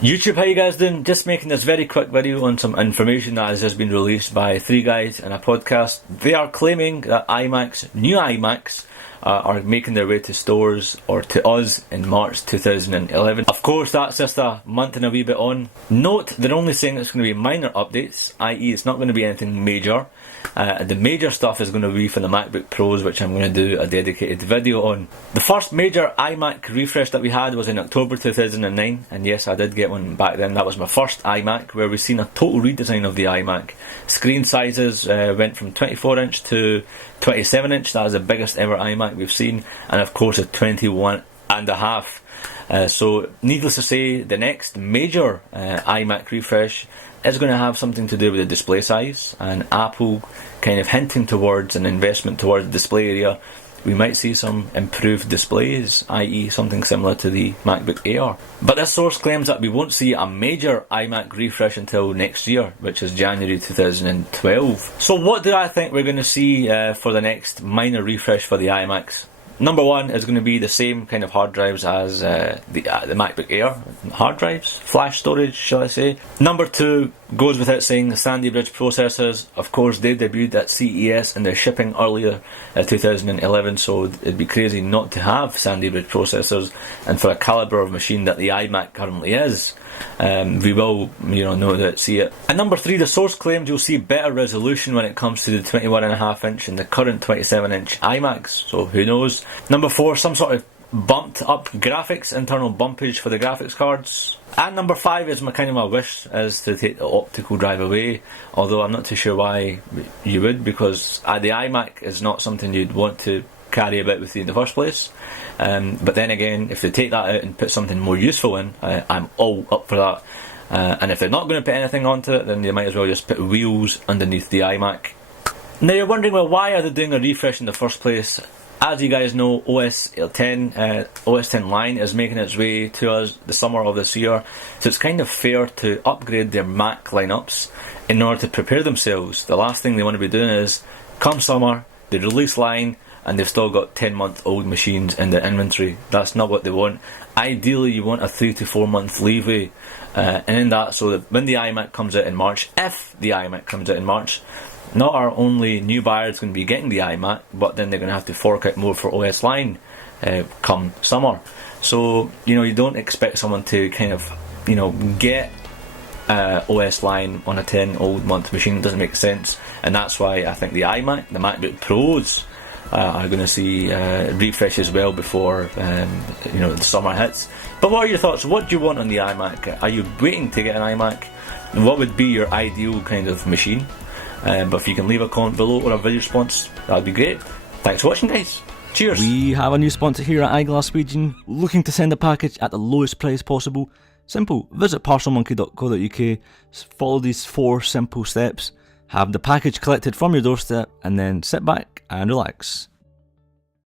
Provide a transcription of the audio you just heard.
YouTube, how you guys doing? Just making this very quick video on some information that has just been released by three guys in a podcast. They are claiming that new iMacs are making their way to stores or to us in March 2011. Of course, that's just a month and a wee bit on. Note, they're only saying it's going to be minor updates, i.e. it's not going to be anything major. The major stuff is going to be for the MacBook Pros, which I'm going to do a dedicated video on. The first major iMac refresh that we had was in October 2009, and yes, I did get one back then. That was my first iMac, where we've seen a total redesign of the iMac. Screen sizes went from 24 inch to 27 inch. That is the biggest ever iMac we've seen, and of course a 21.5. So needless to say, the next major iMac refresh is going to have something to do with the display size, and Apple kind of hinting towards an investment towards the display area. We might see some improved displays, i.e. something similar to the MacBook Air. But this source claims that we won't see a major iMac refresh until next year, which is January 2012. So what do I think we're going to see for the next minor refresh for the iMacs? Number one is going to be the same kind of hard drives as the MacBook Air. Hard drives? Flash storage, shall I say. Number two goes without saying, the Sandy Bridge processors. Of course, they debuted at CES and they're shipping earlier 2011, so it'd be crazy not to have Sandy Bridge processors. And for a calibre of machine that the iMac currently is, we will, see it. And number three, the source claims you'll see better resolution when it comes to the 21.5 inch and the current 27 inch iMacs, so who knows. Number four, some sort of bumped up graphics, internal bumpage for the graphics cards. And number five is my wish is to take the optical drive away, although I'm not too sure why you would, because the iMac is not something you'd want to carry about with you in the first place. But then again, if they take that out and put something more useful in, I'm all up for that. And if they're not going to put anything onto it, then they might as well just put wheels underneath the iMac. Now you're wondering, well, why are they doing a refresh in the first place? As you guys know, OS 10 line is making its way to us the summer of this year, so it's kind of fair to upgrade their Mac lineups in order to prepare themselves. The last thing they want to be doing is, come summer, they release line, and they've still got 10-month-old machines in their inventory. That's not what they want. Ideally, you want a 3 to 4 month leeway, and in that, so that when the iMac comes out in March, if the iMac comes out in March, not our only new buyers going to be getting the iMac, but then they're going to have to fork out more for OS line come summer. So you don't expect someone to get OS line on a 10-month machine. It doesn't make sense, and that's why I think the iMac, the MacBook Pros, are going to see refreshes well before the summer hits. But what are your thoughts? What do you want on the iMac? Are you waiting to get an iMac? And what would be your ideal kind of machine? But if you can leave a comment below or a video response, that would be great. Thanks for watching, guys. Cheers. We have a new sponsor here at iGlaswegian, looking to send a package at the lowest price possible. Simple. Visit parcelmonkey.co.uk, follow these 4 simple steps, have the package collected from your doorstep, and then sit back and relax.